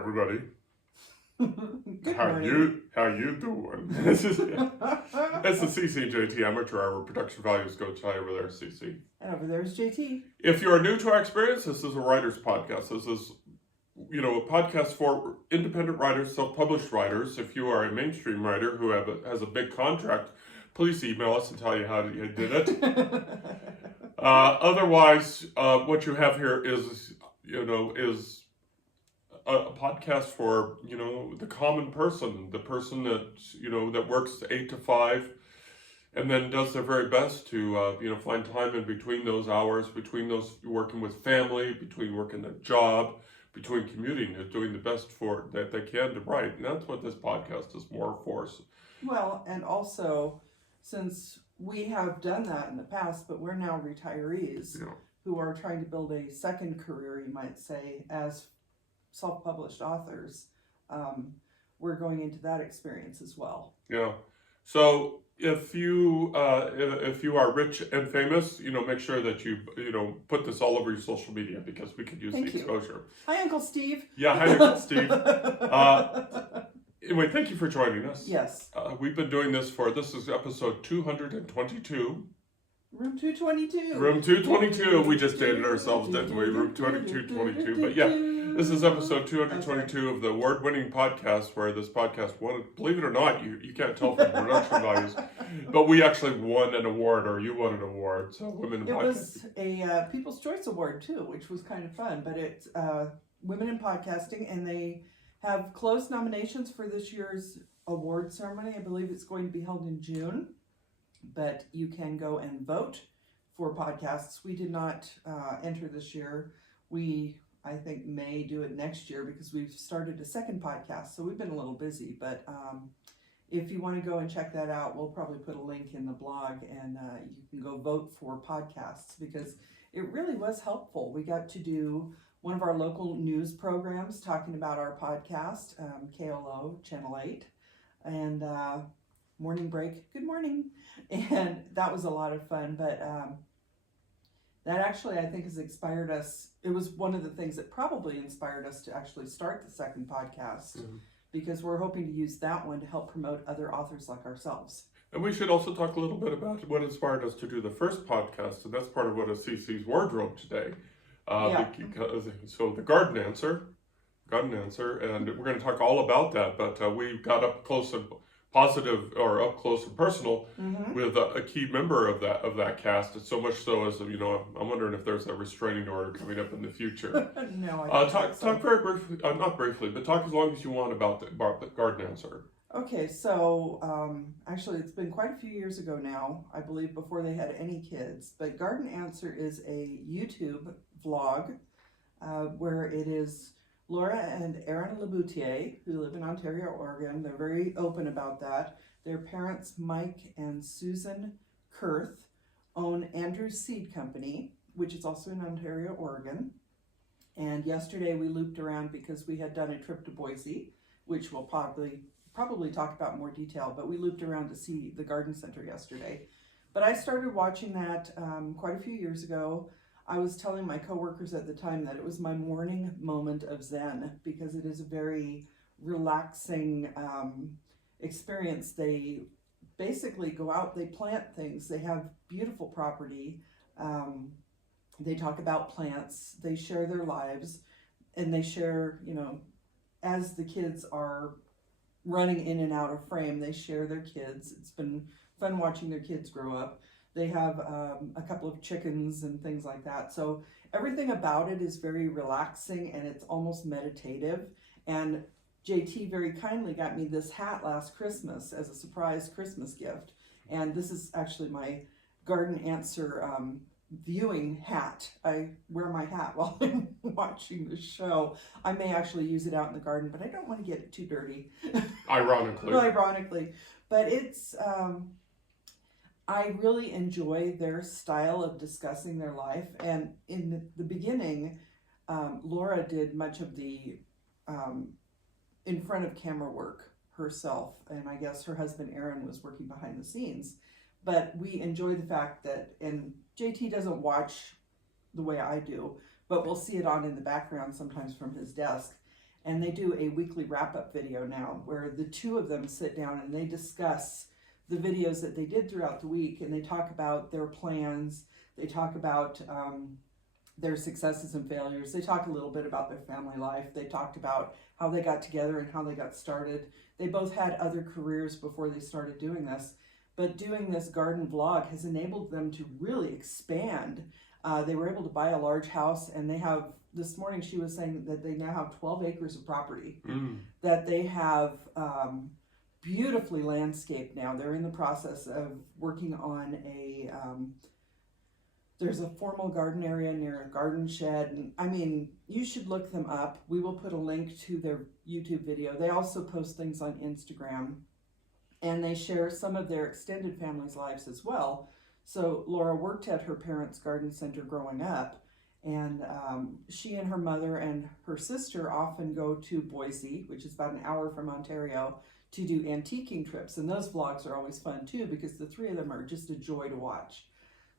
everybody. Good how morning. you doing? It's the CCJT Amateur Hour Production Values Coach. Hi over there, CC. And over there's JT. If you are new to our experience, this is a writer's podcast. This is, a podcast for independent writers, self-published writers. If you are a mainstream writer who has a big contract, please email us and tell you how you did it. Otherwise, what you have here is a podcast for, the common person, the person that, that works 8 to 5 and then does their very best to, find time in between those hours, between those working with family, between working a job, between commuting, is doing the best that they can to write. And that's what this podcast is more for. Well, and also, since we have done that in the past, but we're now retirees who are trying to build a second career, you might say, as self-published authors, we're going into that experience as well. Yeah. So if you are rich and famous, make sure that you put this all over your social media, because we could use the exposure. Hi, Uncle Steve. Yeah, hi, Uncle Steve. Anyway, thank you for joining us. Yes. We've been doing this this is episode 222. Room 222. Room 222. We just dated ourselves, didn't we? Room 222. But yeah, this is episode 222 of the award-winning podcast, where this podcast won. Believe it or not, you can't tell from production values, but we actually won an award, or you won an award. So Women in Podcasting. It was a People's Choice Award too, which was kind of fun. But it's Women in Podcasting, and they have closed nominations for this year's award ceremony. I believe it's going to be held in June. But you can go and vote for podcasts. We did not enter this year. We, I think, may do it next year, because we've started a second podcast. So we've been a little busy. But if you want to go and check that out, we'll probably put a link in the blog, and you can go vote for podcasts, because it really was helpful. We got to do one of our local news programs talking about our podcast, KLO Channel 8, and Morning Break, good morning. And that was a lot of fun, but that actually, I think, has inspired us. It was one of the things that probably inspired us to actually start the second podcast, because we're hoping to use that one to help promote other authors like ourselves. And we should also talk a little bit about what inspired us to do the first podcast, and that's part of what is CC's wardrobe today. So the garden answer, and we're going to talk all about that, but we got up close and personal with a key member of that cast. It's so much so as I'm wondering if there's a restraining order coming up in the future. No, I don't think so. Talk very briefly, not briefly, but talk as long as you want about the garden answer. Okay, so actually, it's been quite a few years ago now, I believe, before they had any kids. But Garden Answer is a YouTube vlog where it is Laura and Aaron Laboutier, who live in Ontario, Oregon. They're very open about that. Their parents, Mike and Susan Kurth, own Andrew's Seed Company, which is also in Ontario, Oregon. And yesterday we looped around because we had done a trip to Boise, which we'll probably talk about in more detail, but we looped around to see the garden center yesterday. But I started watching that quite a few years ago. I was telling my coworkers at the time that it was my morning moment of Zen, because it is a very relaxing experience. They basically go out, they plant things, they have beautiful property, they talk about plants, they share their lives, and they share, as the kids are running in and out of frame, they share their kids. It's been fun watching their kids grow up. They have a couple of chickens and things like that. So everything about it is very relaxing, and it's almost meditative. And JT very kindly got me this hat last Christmas as a surprise Christmas gift. And this is actually my Garden Answer viewing hat. I wear my hat while I'm watching the show. I may actually use it out in the garden, but I don't want to get it too dirty. Ironically. But it's... I really enjoy their style of discussing their life. And in the beginning, Laura did much of the in front of camera work herself. And I guess her husband, Aaron, was working behind the scenes. But we enjoy the fact that, and JT doesn't watch the way I do, but we'll see it on in the background sometimes from his desk. and they do a weekly wrap-up video now where the two of them sit down and they discuss the videos that they did throughout the week, and they talk about their plans, they talk about their successes and failures, they talk a little bit about their family life, they talked about how they got together and how they got started. They both had other careers before they started doing this, but doing this garden vlog has enabled them to really expand. They were able to buy a large house, and they have, this morning she was saying that they now have 12 acres of property that they have beautifully landscaped now. They're in the process of working on a, there's a formal garden area near a garden shed. And I mean, you should look them up. We will put a link to their YouTube video. They also post things on Instagram, and they share some of their extended family's lives as well. So Laura worked at her parents' garden center growing up, and she and her mother and her sister often go to Boise, which is about an hour from Ontario, to do antiquing trips. And those vlogs are always fun too, because the three of them are just a joy to watch.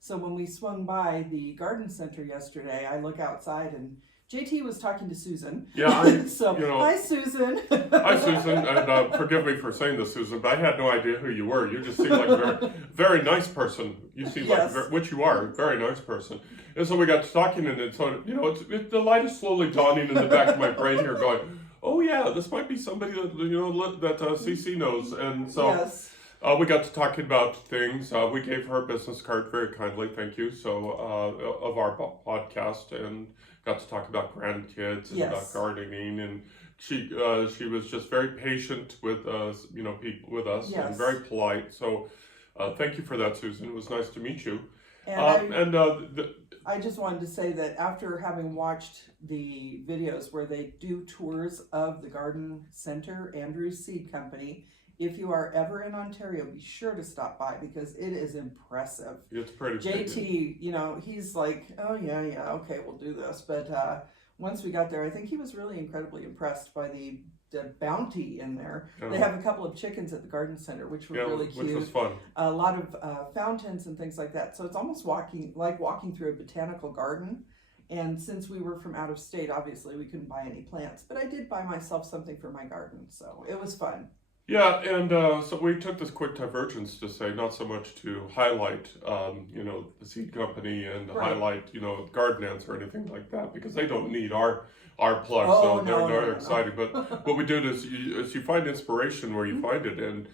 So when we swung by the garden center yesterday, I look outside and JT was talking to Susan. Yeah, so you know, hi Susan. Hi Susan, and forgive me for saying this, Susan, but I had no idea who you were. You just seem like a very, very nice person. You seem Yes. like, which you are, a very nice person. And so we got to talking, and it's sort of, you know, the light is slowly dawning in the back of my brain here, going, oh yeah, this might be somebody that, you know, that CC knows. And so Yes. we got to talking about things. We gave her a business card very kindly, thank you, so of our podcast, and got to talk about grandkids and Yes. about gardening, and she was just very patient with us, you know, people with us, Yes. and very polite. So thank you for that, Susan. It was nice to meet you. And I just wanted to say that after having watched the videos where they do tours of the garden center, Andrew's Seed Company, if you are ever in Ontario, be sure to stop by because it is impressive. It's pretty. JT, you know, he's like, oh yeah, okay, we'll do this. But once we got there, I think he was really incredibly impressed by the bounty in there. They have a couple of chickens at the garden center, which were really cute. Which was fun. A lot of fountains and things like that. So it's almost walking through a botanical garden. And since we were from out of state, obviously we couldn't buy any plants. But I did buy myself something for my garden, so it was fun. Yeah, and so we took this quick divergence to say not so much to highlight, you know, the seed company and to highlight, you know, garden ants or anything like that, because they don't need our plug, so they're exciting. But what we do is you find inspiration where you find it, and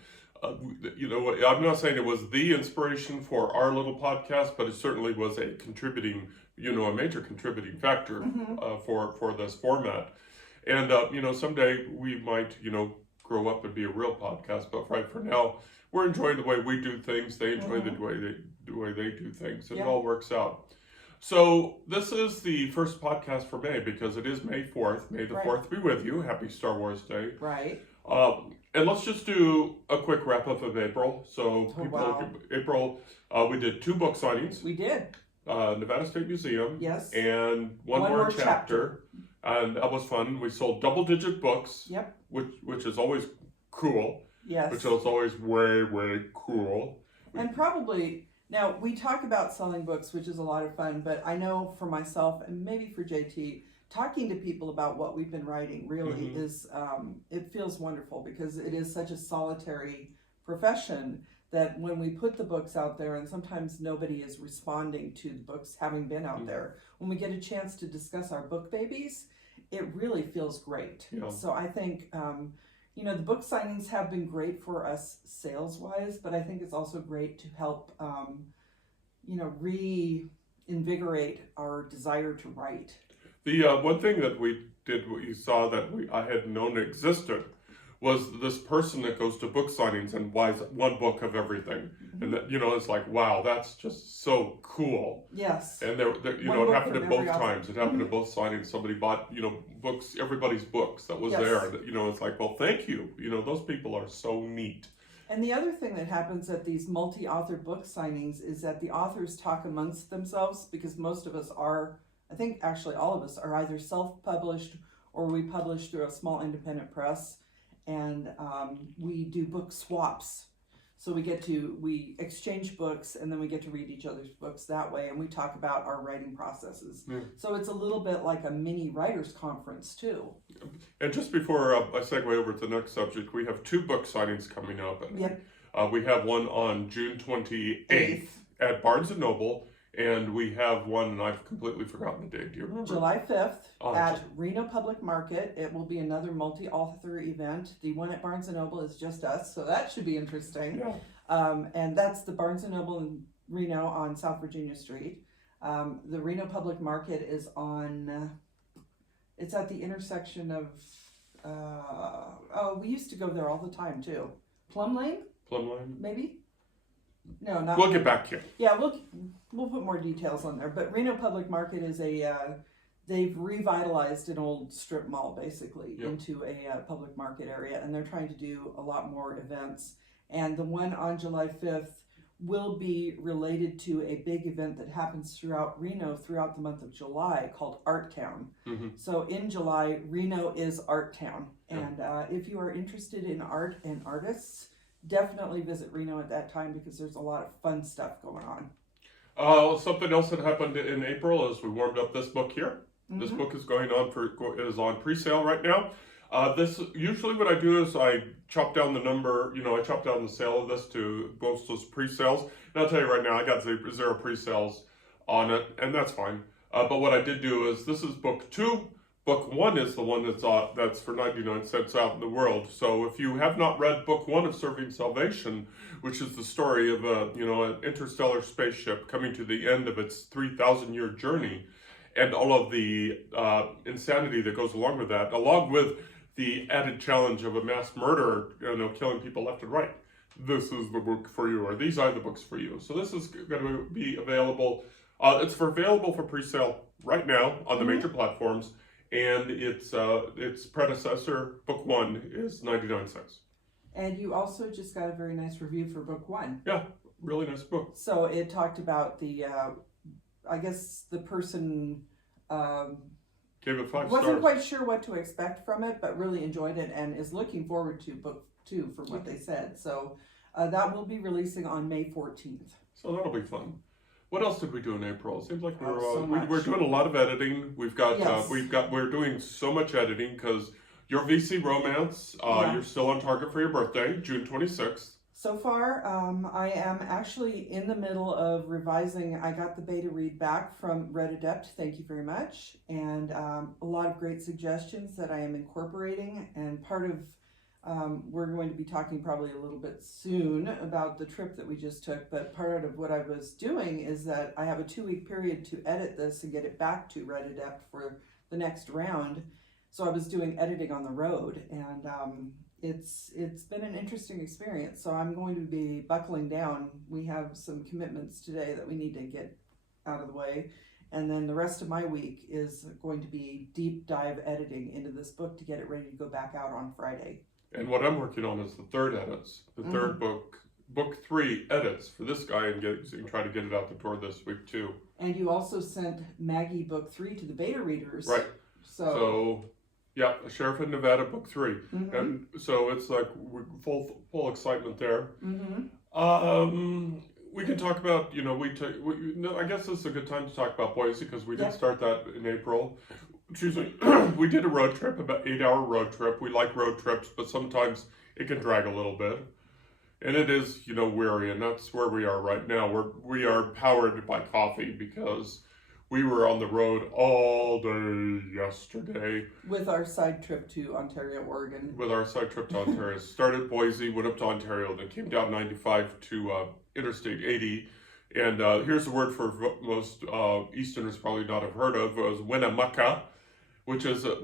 you know, I'm not saying it was the inspiration for our little podcast, but it certainly was a contributing, you know, a major contributing factor for this format. And you know, someday we might, you know, grow up and be a real podcast, but right for now we're enjoying the way we do things. They enjoy the way they do things, and it all works out. So this is the first podcast for May, because it is May 4th. May the 4th be with you. Happy Star Wars Day. Right. And let's just do a quick wrap up of April. So April, we did 2 book signings. We did. Nevada State Museum. Yes. And one more chapter. And that was fun. We sold double-digit books. Yep. Which is always cool. Yes. Which is always way, way cool. And probably, now we talk about selling books, which is a lot of fun, but I know for myself and maybe for JT, talking to people about what we've been writing really is, it feels wonderful because it is such a solitary profession that when we put the books out there, and sometimes nobody is responding to the books having been out there, when we get a chance to discuss our book babies, it really feels great. Yeah. So I think, you know, the book signings have been great for us sales-wise, but I think it's also great to help, you know, reinvigorate our desire to write. The one thing that we did, what you saw that I had known existed, was this person that goes to book signings and buys one book of everything. And that, you know, it's like, wow, that's just so cool. Yes. And there you know, it happened at both times. It happened at both signings. Somebody bought, you know, books, everybody's books that was there. And, you know, it's like, well, thank you. You know, those people are so neat. And the other thing that happens at these multi-author book signings is that the authors talk amongst themselves, because most of us are, I think actually all of us are either self-published or we publish through a small independent press. And we do book swaps. So we exchange books, and then we get to read each other's books that way, and we talk about our writing processes. Yeah. So it's a little bit like a mini writers conference too. And just before I segue over to the next subject, we have 2 book signings coming up. And, Yep. we have one on June 28th at Barnes & Noble, and we have one, and I've completely forgotten the date. Do you remember? July 5th at Reno Public Market. It will be another multi-author event. The one at Barnes & Noble is just us, so that should be interesting. Yeah. And that's the Barnes & Noble in Reno on South Virginia Street. The Reno Public Market is on, it's at the intersection of, we used to go there all the time too. Plum Lane, maybe? No, not. We'll get back here. Yeah, we'll put more details on there. But Reno Public Market is they've revitalized an old strip mall basically into a public market area, and they're trying to do a lot more events. And the one on July 5th will be related to a big event that happens throughout Reno throughout the month of July called Art Town. Mm-hmm. So in July, Reno is Art Town. And if you are interested in art and artists, definitely visit Reno at that time because there's a lot of fun stuff going on. Something else that happened in April is we warmed up this book here. Mm-hmm. This book is is on pre-sale right now. This usually what I do is I chop down the number, I chop down the sale of this to both those pre-sales. And I'll tell you right now, I got 0 pre-sales on it, and that's fine. But what I did do is this is book 2. Book 1 is the one that's for 99 cents out in the world. So if you have not read book 1 of Serving Salvation, which is the story of an interstellar spaceship coming to the end of its 3,000-year journey, and all of the insanity that goes along with that, along with the added challenge of a mass murderer, killing people left and right, this is the book for you, or these are the books for you. So this is going to be available. It's available for pre-sale right now on the major platforms. And its predecessor, book 1, is 99 cents. And you also just got a very nice review for book 1. Yeah, really nice book. So it talked about the, I guess the person gave it 5 stars. Wasn't quite sure what to expect from it, but really enjoyed it and is looking forward to book 2 from what they said. So that will be releasing on May 14th. So that'll be fun. What else did we do in April? It seems like so we're doing a lot of editing. We're doing so much editing because your VC romance, you're still on target for your birthday, June 26th. So far, I am actually in the middle of revising. I got the beta read back from Red Adept. Thank you very much. And a lot of great suggestions that I am incorporating. And part of we're going to be talking probably a little bit soon about the trip that we just took, but part of what I was doing is that I have a 2-week period to edit this and get it back to Red Adept for the next round. So I was doing editing on the road, and it's been an interesting experience. So I'm going to be buckling down. We have some commitments today that we need to get out of the way. And then the rest of my week is going to be deep dive editing into this book to get it ready to go back out on Friday. And what I'm working on is the third edits, the third book 3 edits for this guy, and try to get it out the door this week too. And you also sent Maggie book 3 to the beta readers. Right. So yeah, Sheriff in Nevada book 3, and so it's like full excitement there. We can talk about I guess this is a good time to talk about Boise because we did start that in April. We did a road trip, about 8-hour road trip. We like road trips, but sometimes it can drag a little bit. And it is, weary, and that's where we are right now. We are powered by coffee because we were on the road all day yesterday. With our side trip to Ontario, Oregon. Started Boise, went up to Ontario, then came down 95 to Interstate 80. And here's a word for most Easterners probably not have heard of, was Winnemucca, which is a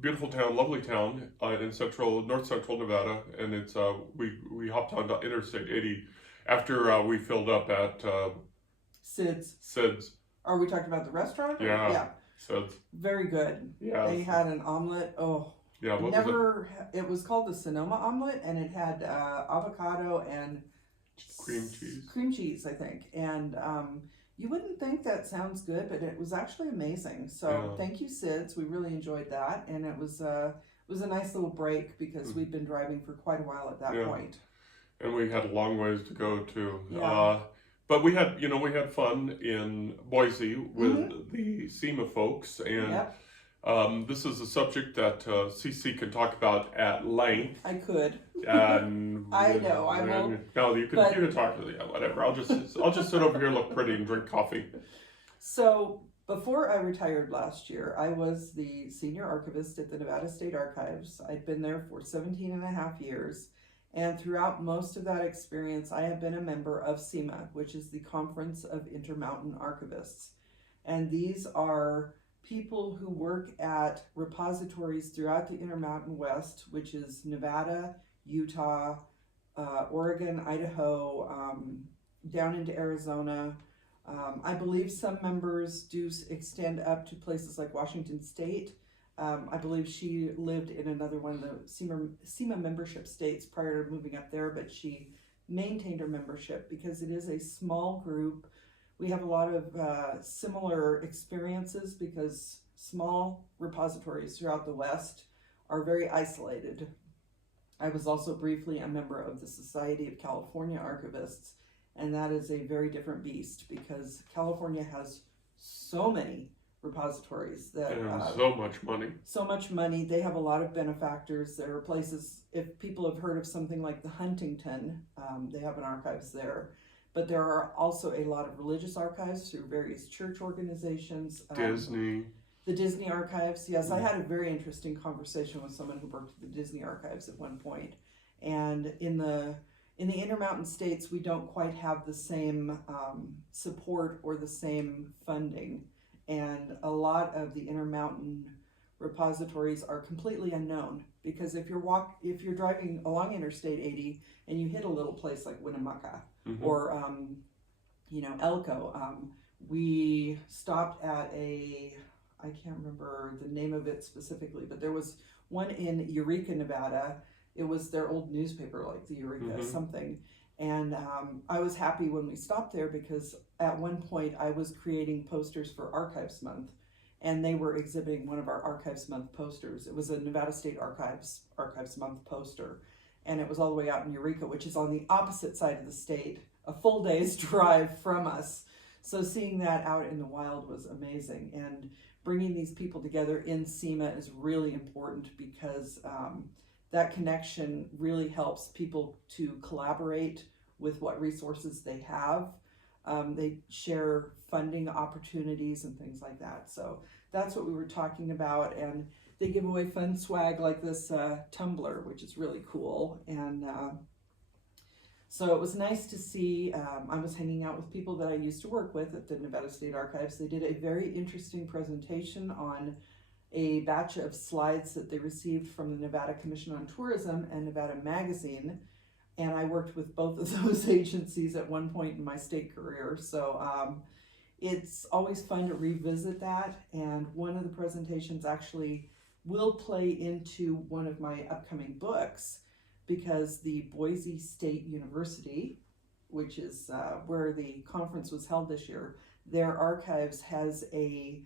beautiful town, lovely town in north central Nevada, and it's we hopped on Interstate 80 after we filled up at Sid's. Are we talking about the restaurant? Yeah. Sid's. Very good. Yeah. They had an omelet. Oh. Yeah. It was called the Sonoma omelet, and it had avocado and cream cheese, I think, and you wouldn't think that sounds good, but it was actually amazing. So thank you, Sid's. We really enjoyed that, and it was a nice little break because we'd been driving for quite a while at that point. And we had a long ways to go too. Yeah. But we had, we had fun in Boise with Mm-hmm. the CIMA folks, and Yep. this is a subject that CC can talk about at length. I could. And I know. I won't. no, you But can talk to whatever. I'll just sit over here, look pretty, and drink coffee. so before I retired last year, I was the senior archivist at the Nevada State Archives. I'd been there for 17 and a half years. And throughout most of that experience, I have been a member of CIMA, which is the Conference of Inter-Mountain Archivists. And these are people who work at repositories throughout the Intermountain West, which is Nevada, Utah, Oregon, Idaho, down into Arizona. I believe some members do extend up to places like Washington State. I believe she lived in another one of the CIMA membership states prior to moving up there, but she maintained her membership because it is a small group. We have a lot of similar experiences because small repositories throughout the West are very isolated. I was also briefly a member of the Society of California Archivists, and that is a very different beast because California has so many repositories that And so much money. So much money. They have a lot of benefactors. There are places, if people have heard of something like the Huntington, they have an archives there. But there are also a lot of religious archives through various church organizations. Disney. The Disney archives, yes. I had a very interesting conversation with someone who worked at the Disney archives at one point. And in the Intermountain states, we don't quite have the same support or the same funding. And a lot of the Intermountain repositories are completely unknown because if you're driving along Interstate 80 and you hit a little place like Winnemucca or Elko, we stopped at I can't remember the name of it specifically, but there was one in Eureka, Nevada. It was their old newspaper, like the Eureka something. And I was happy when we stopped there because at one point I was creating posters for Archives Month, and they were exhibiting one of our Archives Month posters. It was a Nevada State Archives Month poster, and it was all the way out in Eureka, which is on the opposite side of the state, a full day's drive from us. So seeing that out in the wild was amazing, and bringing these people together in CIMA is really important because that connection really helps people to collaborate with what resources they have. They share funding opportunities and things like that. So that's what we were talking about. And they give away fun swag like this tumbler, which is really cool. And so it was nice to see. I was hanging out with people that I used to work with at the Nevada State Archives. They did a very interesting presentation on a batch of slides that they received from the Nevada Commission on Tourism and Nevada Magazine. And I worked with both of those agencies at one point in my state career. So it's always fun to revisit that. And one of the presentations actually will play into one of my upcoming books because the Boise State University, which is where the conference was held this year, their archives has a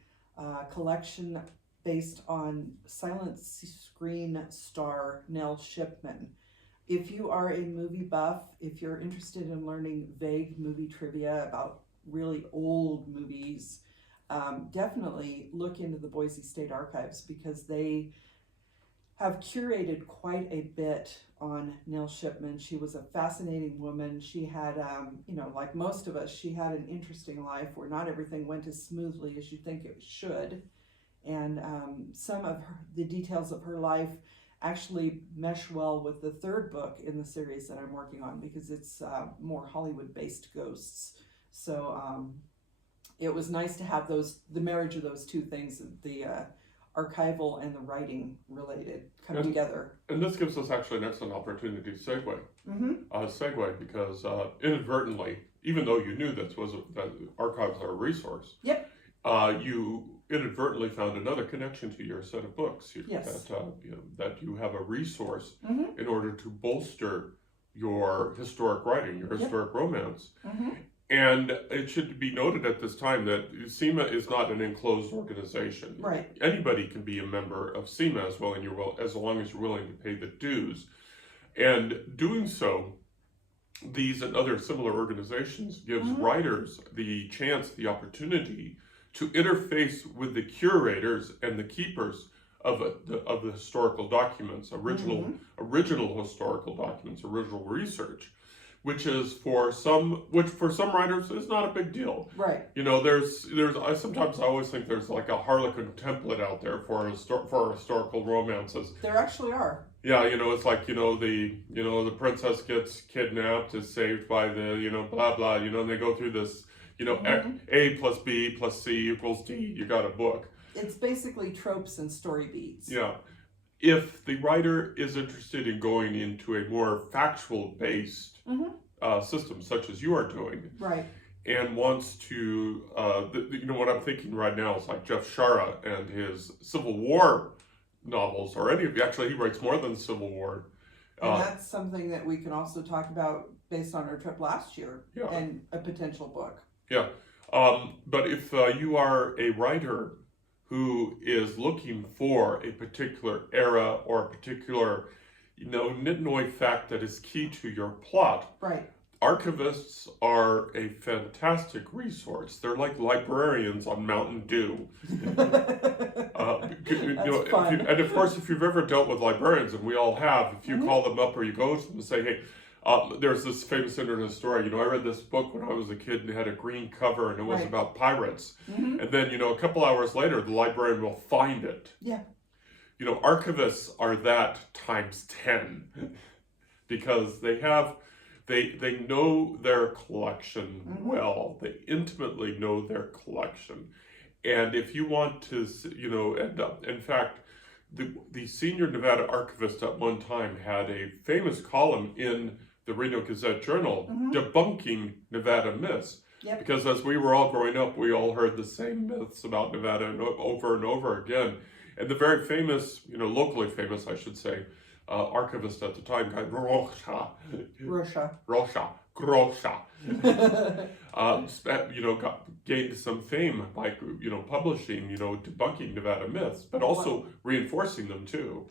collection based on silent screen star Nell Shipman. If you are a movie buff, if you're interested in learning vague movie trivia about really old movies, definitely look into the Boise State Archives because they have curated quite a bit on Nell Shipman. She was a fascinating woman. She had, like most of us, she had an interesting life where not everything went as smoothly as you think it should. And some of the details of her life actually mesh well with the third book in the series that I'm working on because it's more Hollywood-based ghosts. So it was nice to have the marriage of those two things, the archival and the writing related, come together. And this gives us actually an excellent opportunity to segue because inadvertently, even though you knew that archives are a resource, you inadvertently found another connection to your set of books. That you have a resource in order to bolster your historic writing, your historic romance. And it should be noted at this time that CIMA is not an enclosed organization. Right. Anybody can be a member of CIMA as long as you're willing to pay the dues. And doing so these and other similar organizations gives writers the chance, the opportunity to interface with the curators and the keepers of the historical documents, original historical documents, original research, which for some writers is not a big deal. Right. You know, I always think there's like a Harlequin template out there for historical romances. There actually are. Yeah, you know, it's like, the princess gets kidnapped, is saved by the, blah, blah, and they go through this, A plus B plus C equals D, you got a book. It's basically tropes and story beats. Yeah. If the writer is interested in going into a more factual-based system, such as you are doing, right, and wants to, what I'm thinking right now is like Jeff Shara and his Civil War novels, or actually he writes more than Civil War. And that's something that we can also talk about based on our trip last year and a potential book. Yeah, but if you are a writer who is looking for a particular era or a particular, nitnoid fact that is key to your plot, right, archivists are a fantastic resource. They're like librarians on Mountain Dew. That's fun. And of course, if you've ever dealt with librarians, and we all have, if you call them up or you go to them and say, hey, there's this famous internet story, I read this book when I was a kid and it had a green cover and it was about pirates. And then, a couple hours later, the librarian will find it. Yeah. Archivists are that times 10 because they know their collection well. They intimately know their collection. And if you want to, end up, in fact, the senior Nevada archivist at one time had a famous column in the Reno Gazette Journal debunking Nevada myths. Yep. Because as we were all growing up, we all heard the same myths about Nevada over and over again. And the very famous, locally famous, I should say, archivist at the time, guy Grosha, gained some fame by, publishing, debunking Nevada myths, but also reinforcing them too.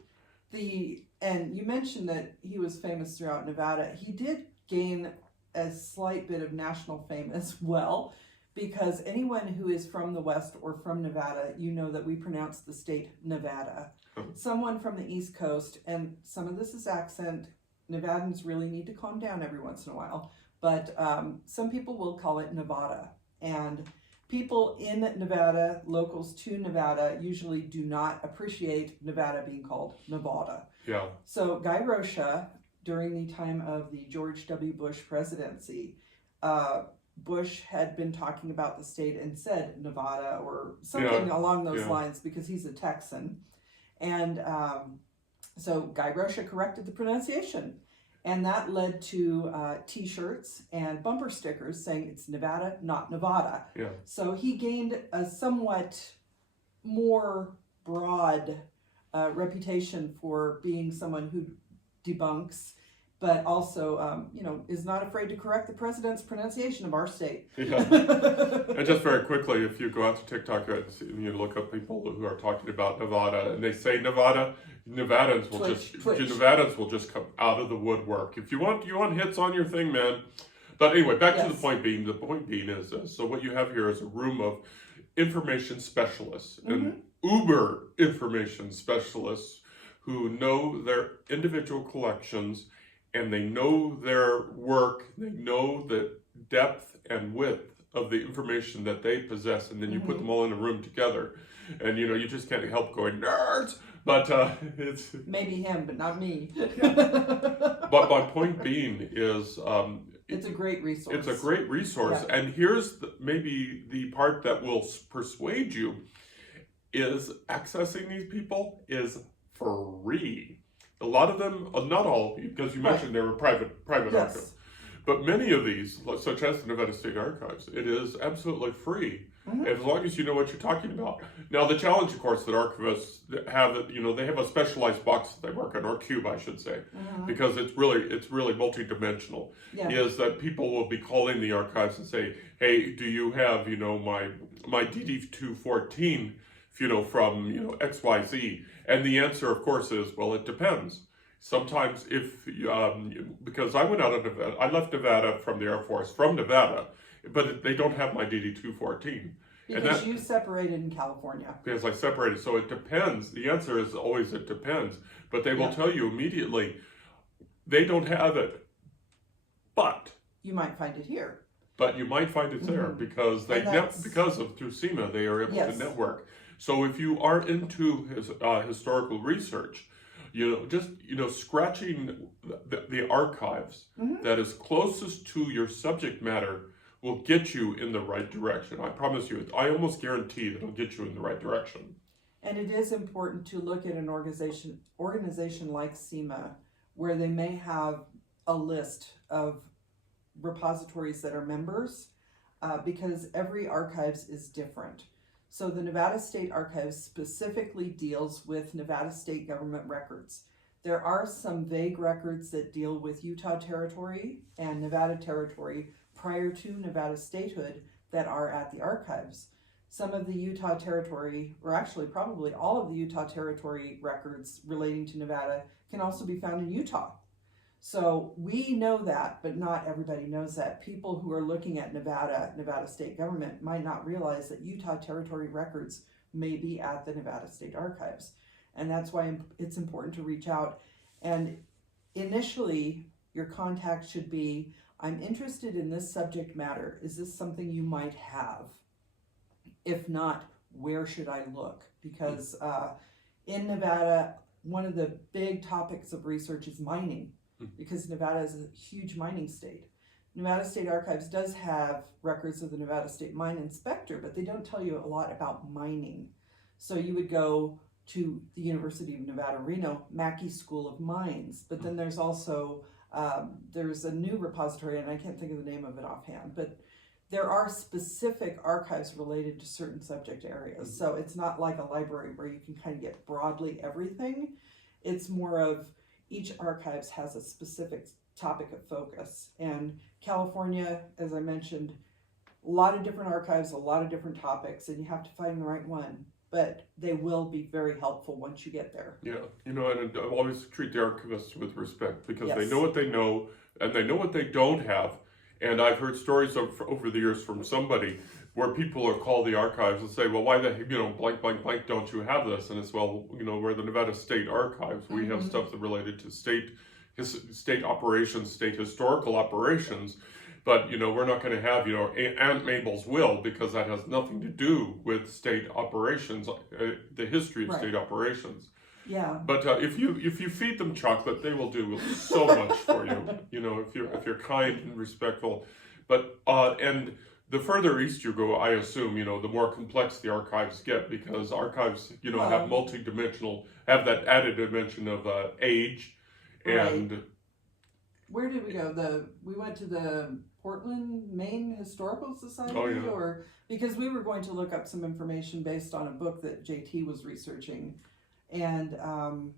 And you mentioned that he was famous throughout Nevada. He did gain a slight bit of national fame as well, because anyone who is from the West or from Nevada, that we pronounce the state Nevada. Someone from the East Coast, and some of this is accent, Nevadans really need to calm down every once in a while, but some people will call it Nevada. And people in Nevada, locals to Nevada, usually do not appreciate Nevada being called Nevada. Yeah. So Guy Rocha, during the time of the George W. Bush presidency, Bush had been talking about the state and said Nevada or something along those lines because he's a Texan. And so Guy Rocha corrected the pronunciation. And that led to T-shirts and bumper stickers saying it's Nevada, not Nevada. Yeah. So he gained a somewhat more broad reputation for being someone who debunks, but also, is not afraid to correct the president's pronunciation of our state. Yeah. And just very quickly, if you go out to TikTok and you look up people who are talking about Nevada and they say Nevada, Nevadans will just come out of the woodwork. If you want hits on your thing, man. But anyway, back to the point being. The point being is, so what you have here is a room of information specialists and uber information specialists who know their individual collections and they know their work, they know the depth and width of the information that they possess, and then you put them all in a room together, and you just can't help going, nerds! But it's... Maybe him, but not me. But my point being is... it's a great resource. It's a great resource, and here's maybe the part that will persuade you, is accessing these people is free. A lot of them, not all, because you mentioned they were private archives, but many of these, such as the Nevada State Archives, it is absolutely free, as long as you know what you're talking about. Now, the challenge, of course, that archivists have, they have a specialized box that they work on, or cube, I should say, because it's really multi-dimensional, is that people will be calling the archives and say, hey, do you have, my DD214, from, XYZ? And the answer, of course, is, well, it depends. Sometimes because I went out of Nevada, I left Nevada from the Air Force, from Nevada, but they don't have my DD-214. Because you separated in California. Because I separated, so it depends. The answer is always it depends, but they will tell you immediately, they don't have it, but you might find it here. But you might find it there because through CIMA they are able to network. So if you are into historical research, scratching the archives that is closest to your subject matter will get you in the right direction. I promise you. I almost guarantee that it'll get you in the right direction. And it is important to look at an organization like CIMA, where they may have a list of repositories that are members, because every archives is different. So the Nevada State Archives specifically deals with Nevada state government records. There are some vague records that deal with Utah Territory and Nevada Territory prior to Nevada statehood that are at the archives. Some of the Utah Territory, or actually probably all of the Utah Territory records relating to Nevada, can also be found in Utah. So we know that, but not everybody knows that. People who are looking at Nevada state government might not realize that Utah Territory records may be at the Nevada State Archives. And that's why it's important to reach out. And initially, your contact should be, I'm interested in this subject matter. Is this something you might have? If not, where should I look? Because in Nevada, one of the big topics of research is mining, because Nevada is a huge mining state. Nevada State Archives does have records of the Nevada State Mine Inspector, but they don't tell you a lot about mining. So you would go to the University of Nevada, Reno, Mackey School of Mines, but then there's also, there's a new repository, and I can't think of the name of it offhand, but there are specific archives related to certain subject areas. So it's not like a library where you can kind of get broadly everything. It's more of each archives has a specific topic of focus. And California, as I mentioned, a lot of different archives, a lot of different topics, and you have to find the right one. But they will be very helpful once you get there. Yeah, and I always treat the archivists with respect, because they know what they know, and they know what they don't have. And I've heard stories over the years from somebody where people are called the archives and say, well, why the, blank, blank, blank, don't you have this? And it's, well, we're the Nevada State Archives. We have stuff that related to state operations, state historical operations. But, we're not going to have, Aunt Mabel's will, because that has nothing to do with state operations, the history of state operations. Yeah. But if you feed them chocolate, they will do so much for you. If you're kind and respectful. But and the further east you go, I assume, the more complex the archives get, because archives, have have that added dimension of age, and. Where did we go? We went to the Portland, Maine Historical Society, or because we were going to look up some information based on a book that JT was researching. And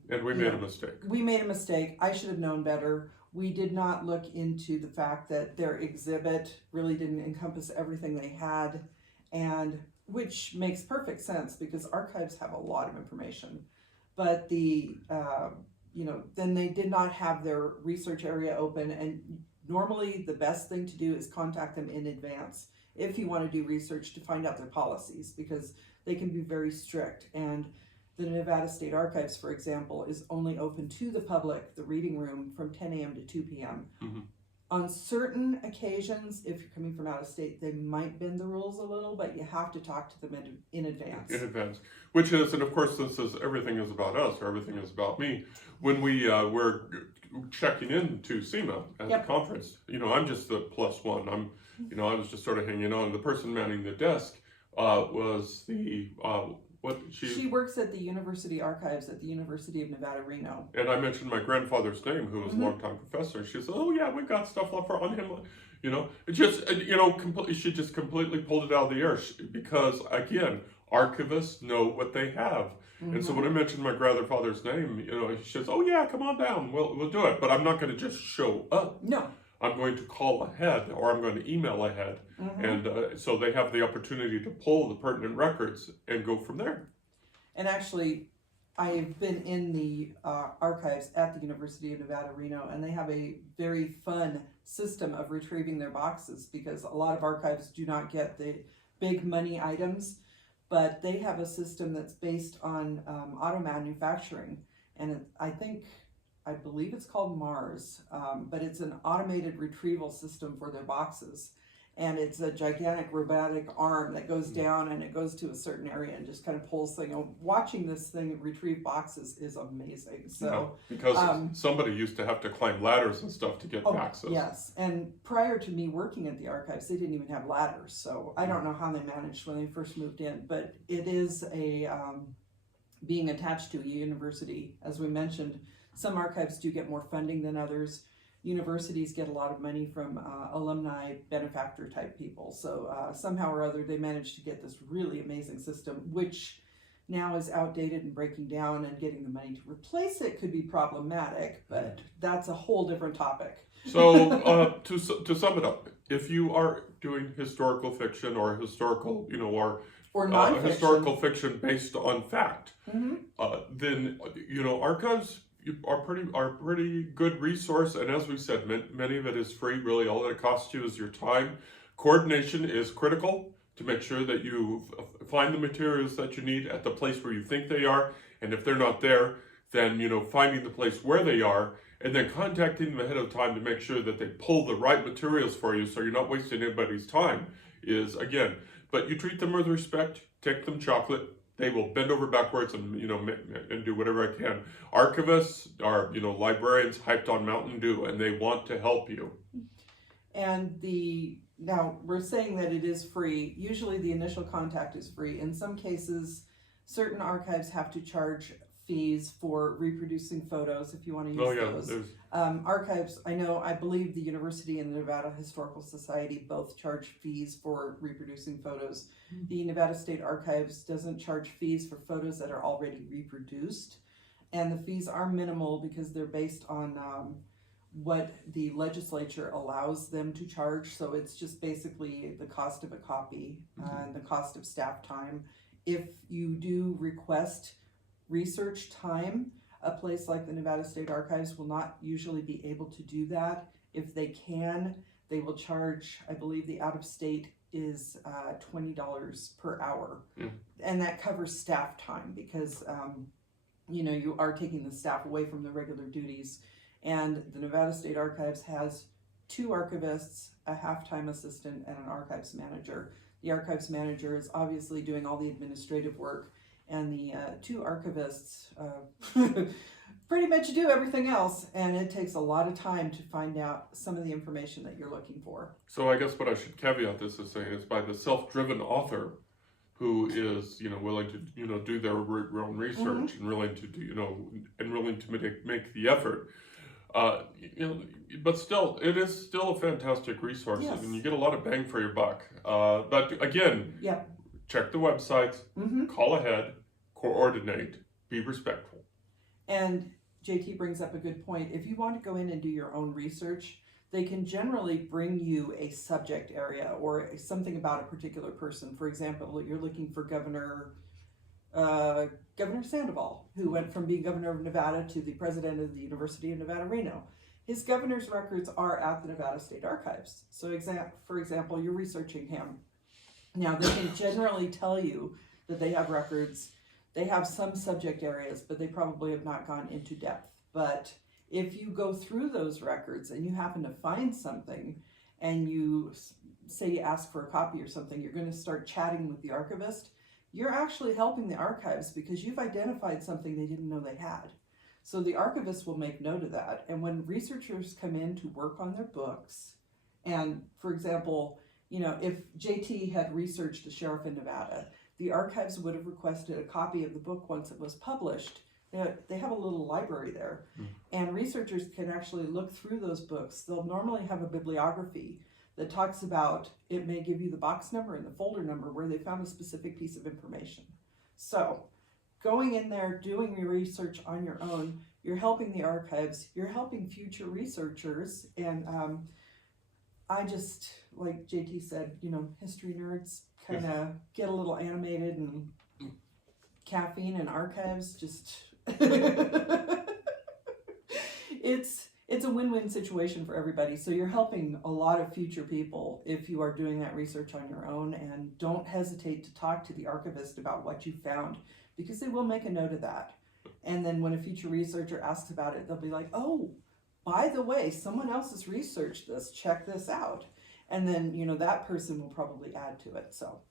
we made a mistake. We made a mistake. I should have known better. We did not look into the fact that their exhibit really didn't encompass everything they had, and which makes perfect sense because archives have a lot of information. But then they did not have their research area open, and normally the best thing to do is contact them in advance if you want to do research to find out their policies, because they can be very strict. And the Nevada State Archives, for example, is only open to the public, the reading room, from 10 a.m. to 2 p.m. On certain occasions, if you're coming from out of state, they might bend the rules a little, but you have to talk to them in advance. In advance. Which is, and of course, this is everything is about us, or everything is about me. When we were checking in to CIMA at the conference, I'm just the plus one. I was just sort of hanging on. The person manning the desk was the... She works at the University Archives at the University of Nevada, Reno. And I mentioned my grandfather's name, who was a longtime professor. She said, "Oh yeah, we've got stuff on him." She just completely pulled it out of the air because, again, archivists know what they have. And so when I mentioned my grandfather's name, she says, "Oh yeah, come on down. We'll do it." But I'm not going to just show up. No. I'm going to call ahead, or I'm going to email ahead, and so they have the opportunity to pull the pertinent records and go from there. And actually, I've been in the archives at the University of Nevada, Reno, and they have a very fun system of retrieving their boxes because a lot of archives do not get the big money items, but they have a system that's based on auto manufacturing, and I believe it's called Mars, but it's an automated retrieval system for their boxes. And it's a gigantic robotic arm that goes down and it goes to a certain area and just kind of pulls things. Watching this thing retrieve boxes is amazing. So because somebody used to have to climb ladders and stuff to get access. Yes, and prior to me working at the archives, they didn't even have ladders. So I don't know how they managed when they first moved in, but it is a being attached to a university. As we mentioned, some archives do get more funding than others. Universities get a lot of money from alumni benefactor type people. So somehow or other they managed to get this really amazing system, which now is outdated and breaking down, and getting the money to replace it could be problematic, but that's a whole different topic. So to sum it up, if you are doing historical fiction or historical, or non-fiction, historical fiction based on fact, then archives are pretty good resource, and as we said, many of it is free. Really, all that it costs you is your time. Coordination is critical to make sure that you find the materials that you need at the place where you think they are, and if they're not there, then finding the place where they are, and then contacting them ahead of time to make sure that they pull the right materials for you, so you're not wasting anybody's time. But you treat them with respect. Take them chocolate. They will bend over backwards and and do whatever I can. Archivists are librarians hyped on Mountain Dew, and they want to help you. And now we're saying that it is free. Usually the initial contact is free. In some cases, certain archives have to charge fees for reproducing photos if you want to use those. Archives, I believe the University and the Nevada Historical Society both charge fees for reproducing photos. The Nevada State Archives doesn't charge fees for photos that are already reproduced, and the fees are minimal because they're based on what the legislature allows them to charge. So it's just basically the cost of a copy and the cost of staff time. If you do request research time, a place like the Nevada State Archives will not usually be able to do that. If they can, they will charge, I believe the out-of-state is $20 per hour. And that covers staff time because you are taking the staff away from their regular duties. And the Nevada State Archives has 2 archivists, a half-time assistant, and an archives manager. The archives manager is obviously doing all the administrative work, and the 2 archivists pretty much do everything else, and it takes a lot of time to find out some of the information that you're looking for. So I guess what I should caveat this as saying is by the self-driven author who is willing to do their own research and willing to do willing to make the effort. But still, it is still a fantastic resource, and you get a lot of bang for your buck. But again, check the websites, call ahead, coordinate, be respectful. And JT brings up a good point. If you want to go in and do your own research, they can generally bring you a subject area or something about a particular person. For example, you're looking for Governor Sandoval, who went from being governor of Nevada to the president of the University of Nevada, Reno. His governor's records are at the Nevada State Archives. So for example, you're researching him. Now, they can generally tell you that they have records. They have some subject areas, but they probably have not gone into depth. But if you go through those records and you happen to find something and you say you ask for a copy or something, you're going to start chatting with the archivist. You're actually helping the archives because you've identified something they didn't know they had. So the archivist will make note of that. And when researchers come in to work on their books, and for example, if JT had researched a sheriff in Nevada, the archives would have requested a copy of the book once it was published. They have a little library there, and researchers can actually look through those books. They'll normally have a bibliography that talks about, it may give you the box number and the folder number where they found a specific piece of information. So going in there, doing your research on your own, you're helping the archives, you're helping future researchers, and I just, like JT said, history nerds kind of get a little animated and caffeine and archives, just it's a win-win situation for everybody. So you're helping a lot of future people if you are doing that research on your own, and don't hesitate to talk to the archivist about what you found, because they will make a note of that. And then when a future researcher asks about it, they'll be like, oh, by the way, someone else has researched this, check this out. And then, that person will probably add to it. So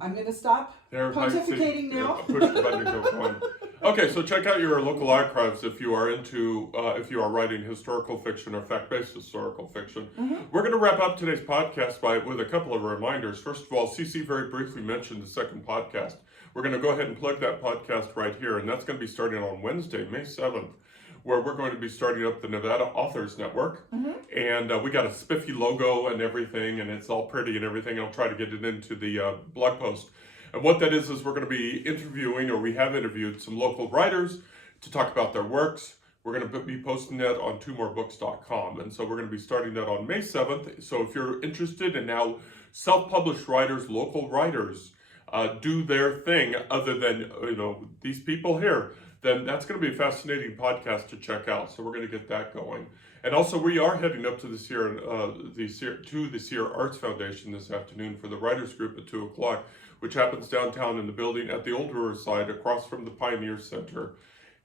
I'm going to stop pontificating now. Push the button and go on. Okay, so check out your local archives if you are if you are writing historical fiction or fact-based historical fiction. Mm-hmm. We're going to wrap up today's podcast with a couple of reminders. First of all, CC very briefly mentioned the second podcast. We're going to go ahead and plug that podcast right here, and that's going to be starting on Wednesday, May 7th. Where we're going to be starting up the Nevada Authors Network. Mm-hmm. And we got a spiffy logo and everything, and it's all pretty and everything. I'll try to get it into the blog post. And what that is we're going to be interviewing, or we have interviewed, some local writers to talk about their works. We're going to be posting that on twomorebooks.com. And so we're going to be starting that on May 7th. So if you're interested in how self-published writers, local writers, do their thing other than, these people here, then that's going to be a fascinating podcast to check out. So we're going to get that going. And also we are heading up to the Sierra Arts Foundation this afternoon for the writers group at 2:00, which happens downtown in the building at the Old Riverside across from the Pioneer Center.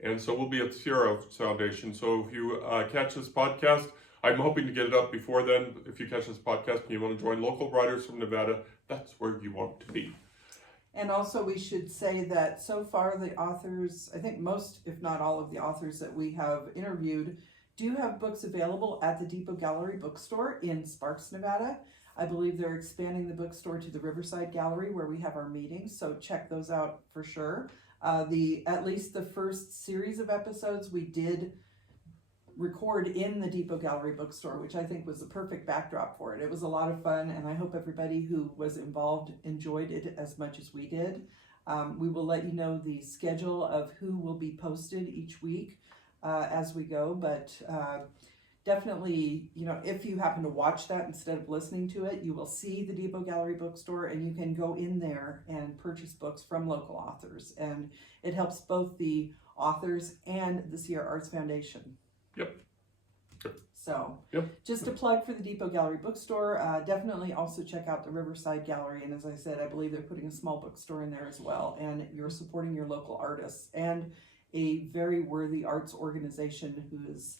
And so we'll be at the Sierra Foundation. So if you catch this podcast, I'm hoping to get it up before then. If you catch this podcast and you want to join local writers from Nevada, that's where you want to be. And also we should say that so far the authors, I think most, if not all of the authors that we have interviewed, do have books available at the Depot Gallery bookstore in Sparks, Nevada. I believe they're expanding the bookstore to the Riverside Gallery where we have our meetings, so check those out for sure. At least the first series of episodes we did record in the Depot Gallery bookstore, which I think was the perfect backdrop for it. It was a lot of fun, and I hope everybody who was involved enjoyed it as much as we did. We will let you know the schedule of who will be posted each week as we go, but definitely, if you happen to watch that instead of listening to it, you will see the Depot Gallery bookstore, and you can go in there and purchase books from local authors, and it helps both the authors and the Sierra Arts Foundation. Yep. So, just a plug for the Depot Gallery bookstore. Definitely also check out the Riverside Gallery. And as I said, I believe they're putting a small bookstore in there as well. And you're supporting your local artists and a very worthy arts organization who is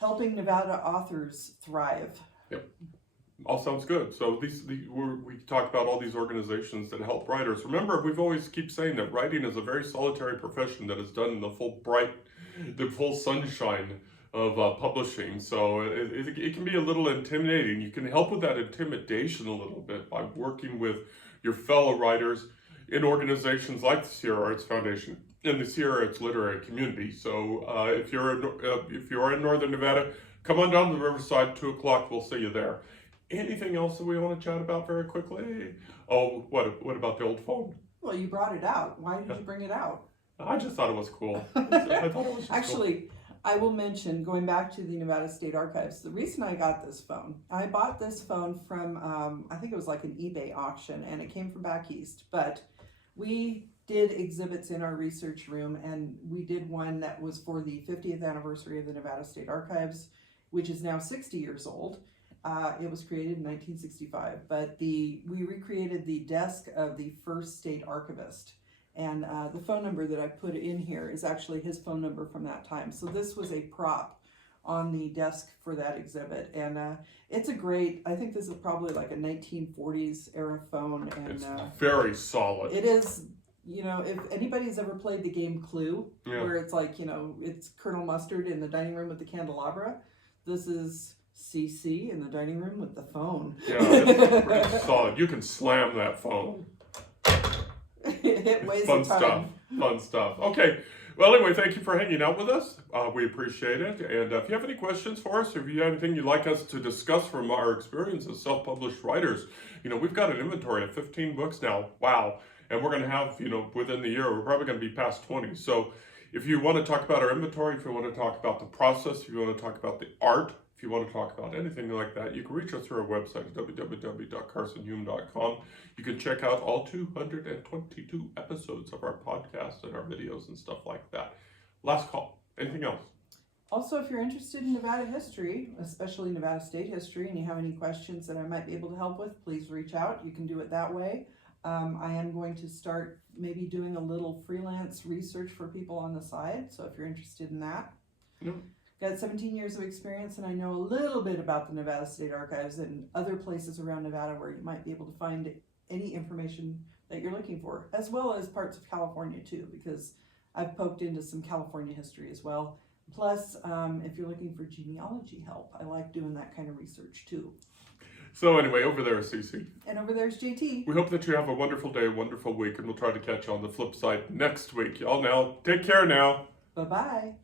helping Nevada authors thrive. Yep. All sounds good. So we talk about all these organizations that help writers. Remember, we've always keep saying that writing is a very solitary profession that is done in the full sunshine of publishing. So it can be a little intimidating. You can help with that intimidation a little bit by working with your fellow writers in organizations like the Sierra Arts Foundation and the Sierra Arts literary community. So if you're in Northern Nevada, come on down to the Riverside, 2:00. We'll see you there. Anything else that we want to chat about very quickly? Oh, what about the old phone? Well, you brought it out. Why did you bring it out? I just thought it was cool. I thought it was just Actually, cool. I will mention, going back to the Nevada State Archives, the reason I got this phone, I bought this phone from, I think it was like an eBay auction, and it came from back east, but we did exhibits in our research room, and we did one that was for the 50th anniversary of the Nevada State Archives, which is now 60 years old. It was created in 1965, but we recreated the desk of the first state archivist. And the phone number that I put in here is actually his phone number from that time. So this was a prop on the desk for that exhibit. And it's I think this is probably like a 1940s era phone. And it's very solid. It is, if anybody's ever played the game Clue, where it's like, it's Colonel Mustard in the dining room with the candelabra, this is CC in the dining room with the phone. Yeah, it's pretty solid. You can slam that phone. It weighs Fun a ton. stuff. Fun stuff. Okay. Well, anyway, thank you for hanging out with us. We appreciate it. And if you have any questions for us, or if you have anything you'd like us to discuss from our experience as self-published writers, we've got an inventory of 15 books now. Wow. And we're going to have, within the year, we're probably going to be past 20. So if you want to talk about our inventory, if you want to talk about the process, if you want to talk about the art If you want to talk about anything like that, you can reach us through our website, www.carsonhume.com. You can check out all 222 episodes of our podcast and our videos and stuff like that. Last call. Anything else? Also, if you're interested in Nevada history, especially Nevada state history, and you have any questions that I might be able to help with, please reach out. You can do it that way. I am going to start maybe doing a little freelance research for people on the side, so if you're interested in that. No. Got 17 years of experience, and I know a little bit about the Nevada State Archives and other places around Nevada where you might be able to find any information that you're looking for, as well as parts of California too, because I've poked into some California history as well. Plus, if you're looking for genealogy help, I like doing that kind of research too. So anyway, over there is Cece. And over there's JT. We hope that you have a wonderful day, a wonderful week, and we'll try to catch you on the flip side next week. Y'all now, take care now. Bye-bye.